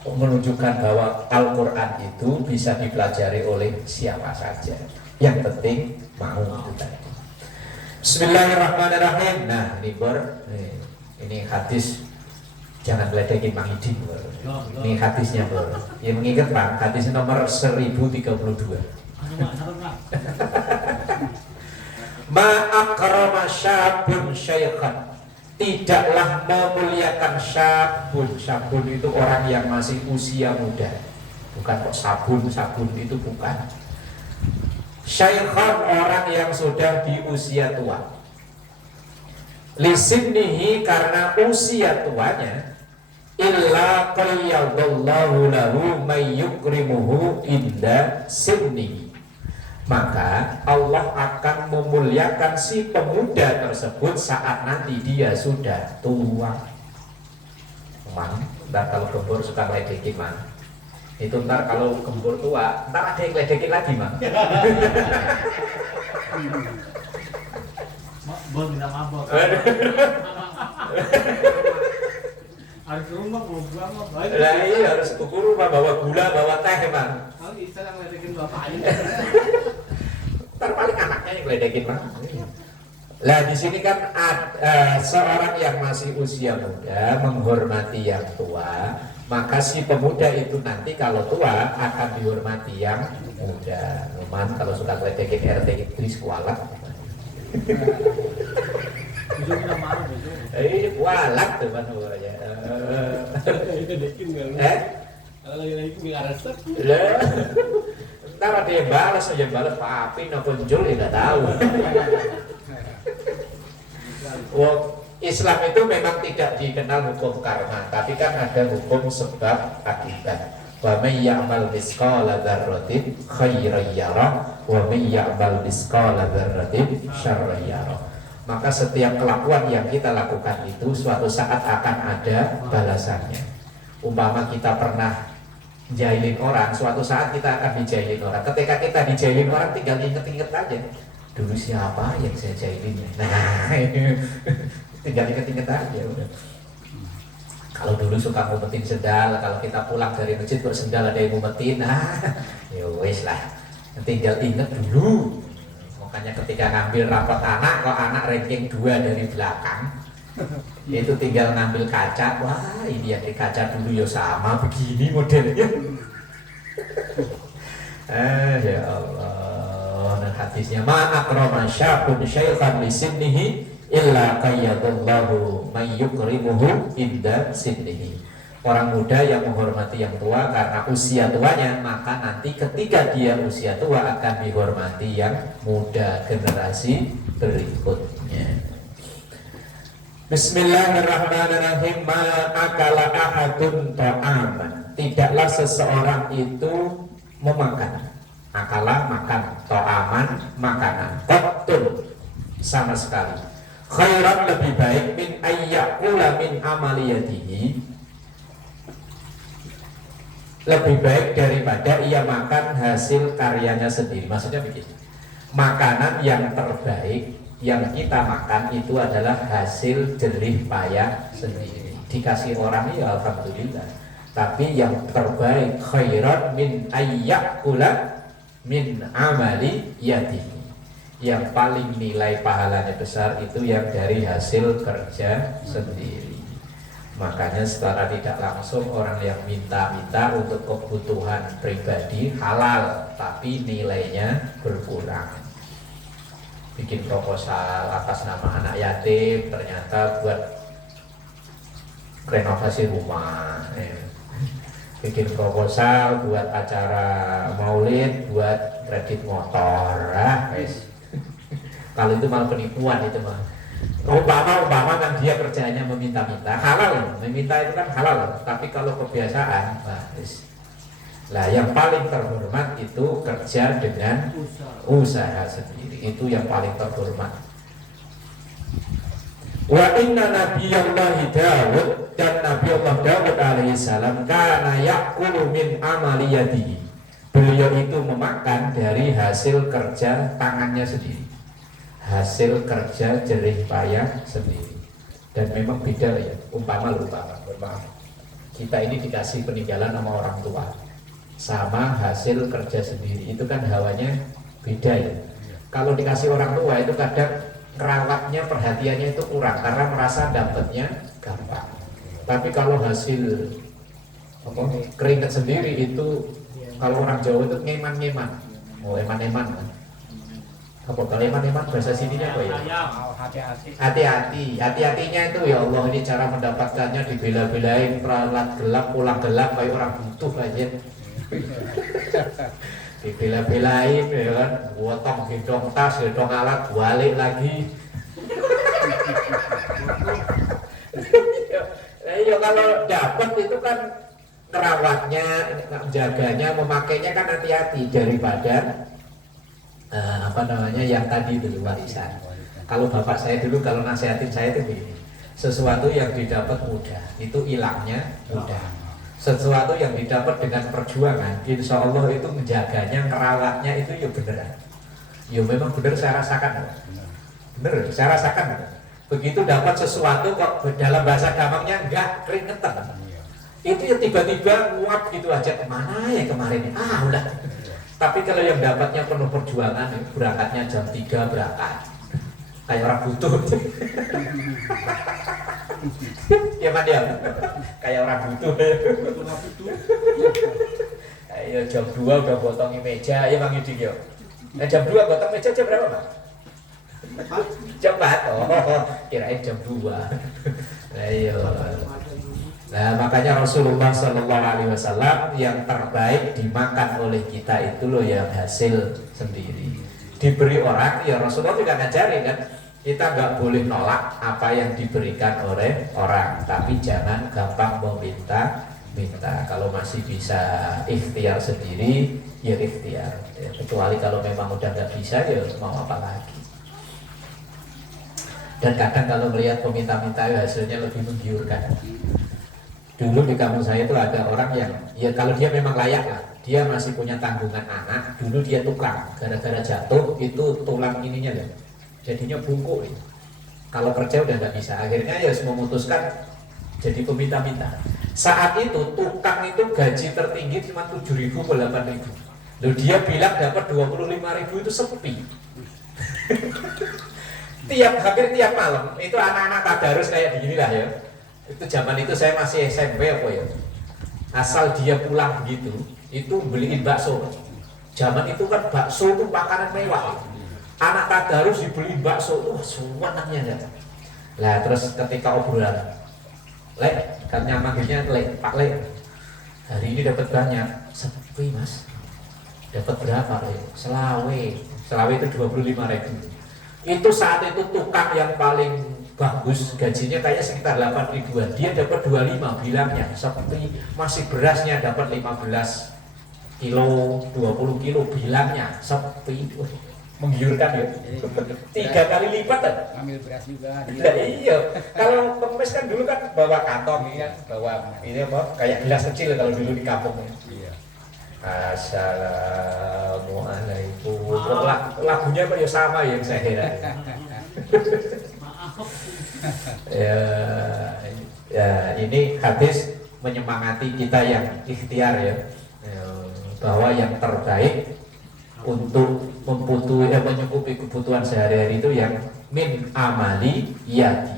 Menunjukkan bahwa Al-Quran itu bisa dipelajari oleh siapa saja. Yang penting mau itu tadi. Bismillahirrahmanirrahim. Nah ini hadis, jangan ledekin Mang Iding. Ini hadisnya bro. Yang mengingat Bang, hadis nomor 1032. Ma akrama syabun syaikhan. Tidaklah memuliakan sabun itu orang yang masih usia muda. Bukan kok sabun itu bukan. Syaikhan orang yang sudah di usia tua. Lisinnihi karena usia tuanya. Illa qayyadallahu lahu may yukrimuhu inda sinnihi. Maka Allah akan memuliakan si pemuda tersebut saat nanti dia sudah tua. Man, ntar kalau gembur suka ngeledekin man. Itu ntar kalau gembur tua, ntar ada yang ngeledekin lagi man. Bos minta mabok. Harus ke rumah bawa gula mah. Lah iya harus ke rumah bawa gula, bawa teh man. Kalau bisa yang ngeledekin bapaknya. Ntar paling anaknya yang ngeledekin man. Lah di sini kan seorang yang masih usia muda menghormati yang tua, maka si pemuda itu nanti kalau tua akan dihormati yang muda. Cuman kalau suka ngeledekin RT Idris kualat. Itu minta maaf itu. Ini kualat tuh man ya. Ngeledekin enggak? Kalau lagi ngeledekin enggak resep. Lah. Ntar ada yang balas Pak Api no Jul ya nggak tahu. Islam itu memang tidak dikenal hukum karma, tapi kan ada hukum sebab akibat. Wa may ya'mal misqala dzarratin khairan yarah wa may ya'mal misqala dzarratin syarran yarah. Maka setiap kelakuan yang kita lakukan itu suatu saat akan ada balasannya. Umpama kita pernah jailin orang, suatu saat kita akan dijailin orang. Ketika kita dijailin orang, tinggal inget-inget aja dulu siapa yang saya jailin. Nah tinggal inget-inget aja udah. Kalau dulu suka ngumpetin sendal, kalau kita pulang dari masjid kok sendal ada yang ngumpetin, ya wes lah, tinggal inget dulu. Makanya ketika ngambil rapot anak, kok anak ranking 2 dari belakang, itu tinggal ngambil kaca, wah ini yang di kaca dulu ya sama begini modelnya. Ya Allah, dan hadisnya ma'akrama syabun syaitan lisinnihi illa qayyadallahu mayyukrimuhu inda sinnihi. Orang muda yang menghormati yang tua karena usia tuanya, maka nanti ketika dia usia tua akan dihormati yang muda, generasi berikutnya. Bismillahirrahmanirrahim. Ma'akala ahadun ta'aman. Tidaklah seseorang itu memakan. Akala makan, ta'aman makanan. Qattun sama sekali. Khairan lebih baik min ayyakula min amaliyatihi, lebih baik daripada ia makan hasil karyanya sendiri. Maksudnya begini, makanan yang terbaik yang kita makan itu adalah hasil jerih payah sendiri. Dikasih orang ya alhamdulillah. Tapi yang terbaik khairan min ayyakula min amali yadihi, yang paling nilai pahalanya besar itu yang dari hasil kerja sendiri. Makanya secara tidak langsung orang yang minta-minta untuk kebutuhan pribadi halal, tapi nilainya berkurang. Bikin proposal atas nama anak yatim, ternyata buat renovasi rumah. Bikin proposal buat acara maulid, buat kredit motor. Kalau itu malah penipuan itu mah. Umpama kan dia kerjanya meminta-minta, halal, meminta itu kan halal. Tapi kalau kebiasaan, lah yang paling terhormat itu kerja dengan usaha sendiri, itu yang paling terhormat. Wa inna nabiyallahi Dawud, dan Nabi Allah Dawud alaihissalam kana ya'kulu min amaliyatihi. Beliau itu memakan dari hasil kerja tangannya sendiri, hasil kerja jerih payah sendiri. Dan memang beda ya, umpama kita ini dikasih peninggalan sama orang tua sama hasil kerja sendiri, itu kan hawanya beda ya. Kalau dikasih orang tua itu kadang merawatnya, perhatiannya itu kurang karena merasa dapatnya gampang. Tapi kalau hasil keringat sendiri itu, kalau orang Jawa itu ngeman-ngeman, eman-eman kan. Apa kalau eman-eman bahasa sininya apa ya? Hati-hatinya itu ya Allah, ini cara mendapatkannya dibela-belain, peralat gelap, pulang gelap kayak orang butuh aja. Dibela-belain ya kan, potong gendong tas, gendong alat, balik lagi. Ya kalau dapat itu kan merawatnya, jaganya, memakainya kan hati-hati daripada yang tadi dulu warisan. Kalau bapak saya dulu kalau nasihatin saya itu begini, sesuatu yang didapat mudah itu hilangnya mudah. Sesuatu yang didapat dengan perjuangan, insya Allah itu menjaganya, merawatnya itu ya beneran. Ya memang bener saya rasakan. Bener, saya rasakan. Begitu dapat sesuatu kok dalam bahasa gampangnya enggak keringetan. Itu ya tiba-tiba nguap gitu aja, kemana ya kemarin? Udah. Tapi kalau yang dapatnya penuh perjuangan, berangkatnya jam 3 berangkat, kayak orang butuh. Ya Pak ya, kayak orang butuh. Ayo jam 2 udah potongin meja, ya Bang Yudi yo. Jam 2 potong meja jam berapa Pak? Jam 4. Kirain jam 2. Ayo. Nah makanya Rasulullah SAW yang terbaik dimakan oleh kita itu loh yang hasil sendiri. Diberi orang, ya Rasulullah juga ngajarin kan, kita nggak boleh nolak apa yang diberikan oleh orang, tapi jangan gampang meminta. Kalau masih bisa ikhtiar sendiri, ya ikhtiar. Ya, kecuali kalau memang udah nggak bisa, ya mau apa lagi. Dan kadang kalau melihat peminta-minta hasilnya lebih menggiurkan. Dulu di kampung saya itu ada orang yang, ya kalau dia memang layak lah, dia masih punya tanggungan anak. Dulu dia tukang, gara-gara jatuh itu tulang ininya ya, jadinya bungkuk ya. Kalau kerja udah nggak bisa, akhirnya ya harus memutuskan jadi peminta-minta. Saat itu tukang itu gaji tertinggi cuma 7.000 atau 8.000. Loh dia bilang dapat 25.000 itu sepi. Hampir tiap malam itu anak-anak tadarus kayak begini lah ya. Itu zaman itu saya masih SMP apa ya. Asal dia pulang gitu, itu beliin bakso. Zaman itu kan bakso itu makanan mewah. Anak tadarus dibeliin bakso itu senangnya ya. Lah terus ketika obrolan, Lek, katanya manggilnya Lek, Pak Lek. Hari ini dapat banyak, sepi Mas. Dapat berapa Lek? Selawe itu 25.000. Itu saat itu tukang yang paling bagus gajinya kayak sekitar 8.000-an. Dia dapat 25 bilangnya, seperti masih berasnya dapat 15 kilo, 20 kilo bilangnya sepi. Menggiurkan ya. 3 kali lipat kan? Ngambil beras juga. Nah, iya. Kalau pengemis kan dulu kan bawa kantong ini kan, bawa ini apa? Kayak gelas kecil kalau dulu di kampung. Iya. Assalamualaikum. Lagunya apa ya sama yang saya heran. Maaf. Ya, ini hadis menyemangati kita yang ikhtiar ya, bahwa yang terbaik untuk mencukupi kebutuhan sehari-hari itu yang min amali yadi.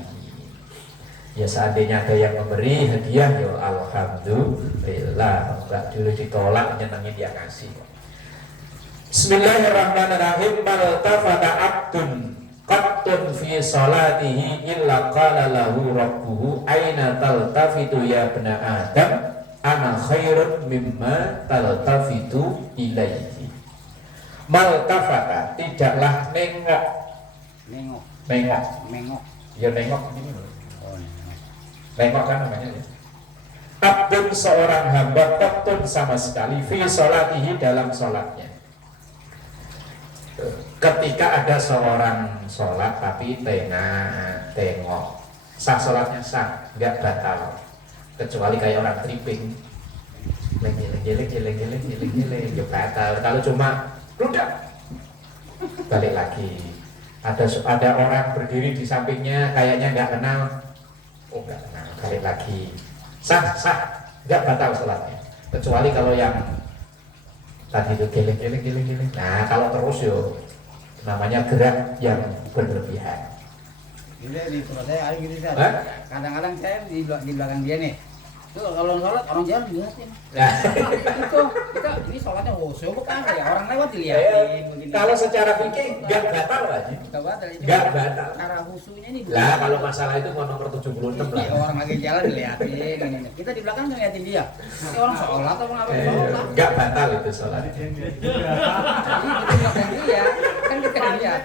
Ya seandainya ada yang memberi hadiah ya alhamdulillah, enggak dulu ditolak nyenengin dia ngasih. Bismillahirrahmanirrahim. Maltafata abdun qattun fi salatihi illa qala lahu rabbuhu aina taltafitu ya ibna adam ana khairun mimma taltafitu ilaihi. Maltafata tidaklah nengok. Ya nengok ini. Nengok kan namanya ya. Abdun seorang hamba qattun sama sekali fi salatihi dalam salatnya. Ketika ada seorang sholat tapi tengok, sah sholatnya sah, nggak batal. Kecuali kayak orang tripping, geleng, ya batal. Kalau cuma ludah, balik lagi. Ada orang berdiri di sampingnya, kayaknya nggak kenal, nggak kenal, balik lagi. Sah, nggak batal sholatnya. Kecuali kalau yang tadi itu geleng. Nah kalau terus yo namanya gerak yang berlebihan. Ini di tempat saya ada gitu kan. Kadang-kadang saya di belakang dia nih. Tuh kalau sholat orang jalan dilihatin. Nah. Itu kita ini sholatnya khusyuk kan ya, orang lewat dilihatin begini. Kalau secara fikih nggak batal aja. Nggak batal. Cara khusyuknya ini. Lah kalau masalah itu mau nomor 76 lah. Iya, orang lagi jalan dilihatin ini. Kita di belakang ngeliatin dia. Ini orang sholat atau ngapain sholat? Nggak batal itu sholat. Jadi kita di belakang dia kan kita lihat.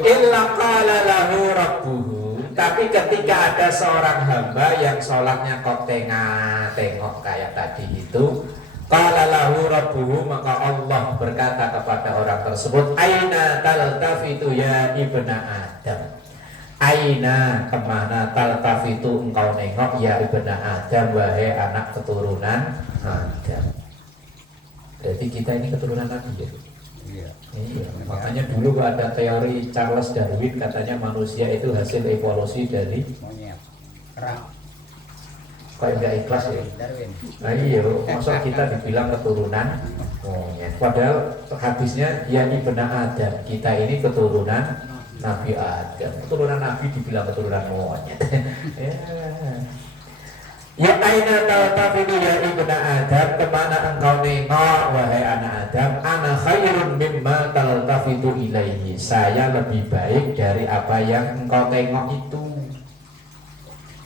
Illa qala lahu rabbuhu. Tapi ketika ada seorang hamba yang sholatnya kok tengok kayak tadi itu, qala lahu rabbuhu, maka Allah berkata kepada orang tersebut, aina taltafitu ya ibna Adam. Aina, kemana taltafitu engkau nengok ya ibna Adam, wahai anak keturunan Adam. Berarti kita ini keturunan Nabi ya? Iya, makanya dulu ada teori Charles Darwin, katanya manusia itu hasil evolusi dari monyet. Kerang. Kok nggak ikhlas ya? Darwin. Nah iya, masa kita dibilang keturunan monyet. Padahal hadisnya ya ibna Adam, kita ini keturunan Nabi Adam. Keturunan Nabi dibilang keturunan monyet. Ya aina taltafitu ya ibna Adam, kemana engkau nengok wahai anak Adam, ana khairun mimma taltafitu ilaihi, saya lebih baik dari apa yang engkau tengok itu.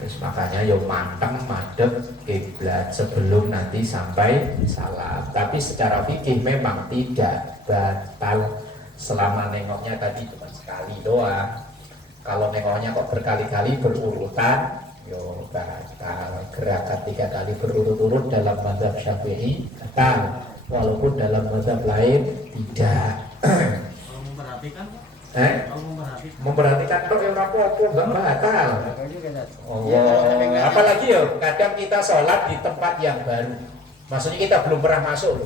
Terus makanya yo manteng madep kiblat sebelum nanti sampai salam. Tapi secara fikih memang tidak batal selama nengoknya tadi cuma sekali doang. Kalau nengoknya kok berkali-kali berurutan, yo batal. Gerakan 3 kali berurut-urut dalam mazhab Syafi'i batal, walaupun dalam mazhab lain tidak. Kalau memperhatikan, memperhatikan kok yang apa-apa enggak batal. Apalagi yo kadang kita sholat di tempat yang baru, maksudnya kita belum pernah masuk,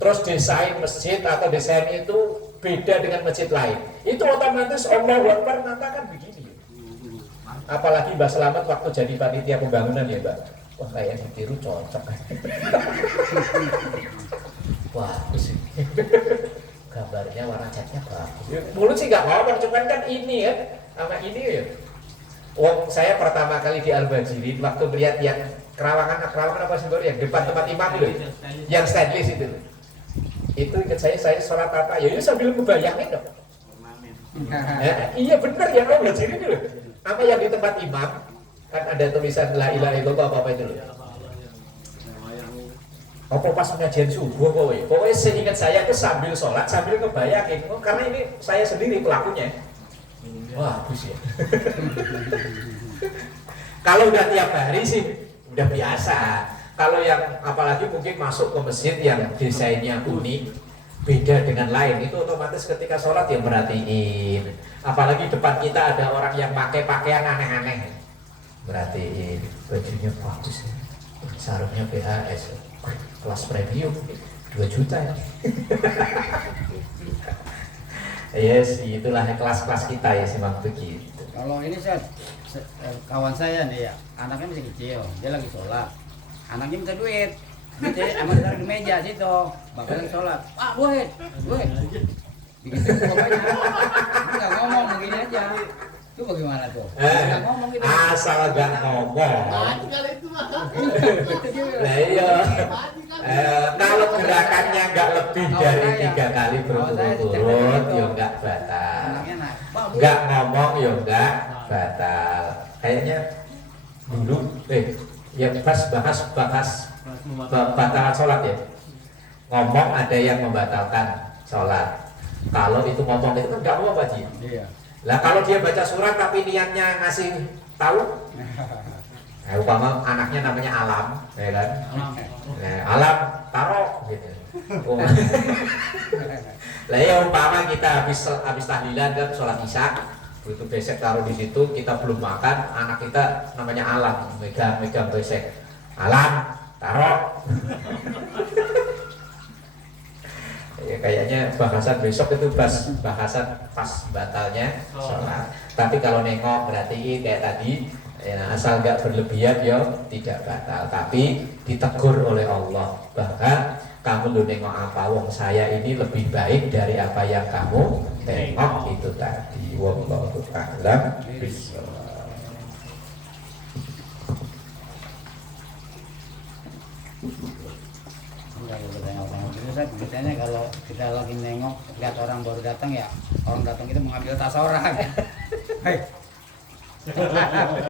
terus desain masjid atau desain itu beda dengan masjid lain. Itu otomatis Allahu Akbar mengatakan begini. Apalagi Mbak Selamat waktu jadi panitia pembangunan ya Mbak. Wah kayak ditiru cocok. Wah bagus sih. Gambarnya warna catnya bagus. Mulut sih nggak ngomong, cuman kan ini ya, sama ini ya. Wong saya pertama kali di Al-Bajirin waktu melihat yang kerawangan apa sih baru yang depan tempat imam itu, yang stainless itu. Itu ingat saya sholat apa? Ya sambil ngebayangin dong. Ya, iya benar yang Al-Bajirin itu loh. Apa yang di tempat imam kan ada tulisan la ilaha illallah apa itu loh. Apa pas pengajian subuh pokoknya seingat saya itu sambil sholat sambil ngebayangin, karena ini saya sendiri pelakunya. Wah bagus ya. Kalau udah tiap hari sih udah biasa. Kalau yang apalagi mungkin masuk ke masjid yang desainnya unik, beda dengan lain, itu otomatis ketika sholat ya merhatiin. Apalagi depan kita ada orang yang pakai pakaian aneh-aneh, merhatiin bajunya bagus ya, sarungnya BHS, kelas premium 2 juta ya. Yes, itulah kelas-kelas kita ya sih begitu. Kalau ini saya kawan saya nih ya, anaknya masih kecil, dia lagi sholat, anaknya minta duit, emang ditaruh di meja situ, bapaknya sholat, duit, begitu bapaknya, dia nggak ngomong begini aja, itu bagaimana tuh? Nggak ngomong gitu. Asal nggak ngomong. Mati kali itu mah. Nah iya. Kalau gerakannya nggak lebih dari 3 kali berturut-turut, ya nggak batal. Nggak ngomong, ya nggak batal. Kayaknya dulu, ya bahas batalan sholat ya. Ngomong ada yang membatalkan sholat. Kalau itu ngomong itu kan nggak apa-apa Ji. Iya. Lah kalau dia baca surat tapi niatnya ngasih tahu, umpama anaknya namanya Alam, ya kan? Alam taruh gitu. Lah ya umpama kita habis tahlilan kan sholat isya, begitu besek taruh di situ, kita belum makan, anak kita namanya Alam, megang besek. Alam taruh. Ya, kayaknya bahasan besok itu bahasan pas batalnya sholat. Tapi kalau nengok berarti kayak tadi ya, asal nggak berlebihan ya tidak batal. Tapi ditegur oleh Allah, bahkan kamu lu nengok apa, wong saya ini lebih baik dari apa yang kamu tengok itu tadi. Wallahu a'lam bishawab. Biasanya kalau kita lagi nengok lihat orang baru datang ya, orang datang itu mengambil tas orang.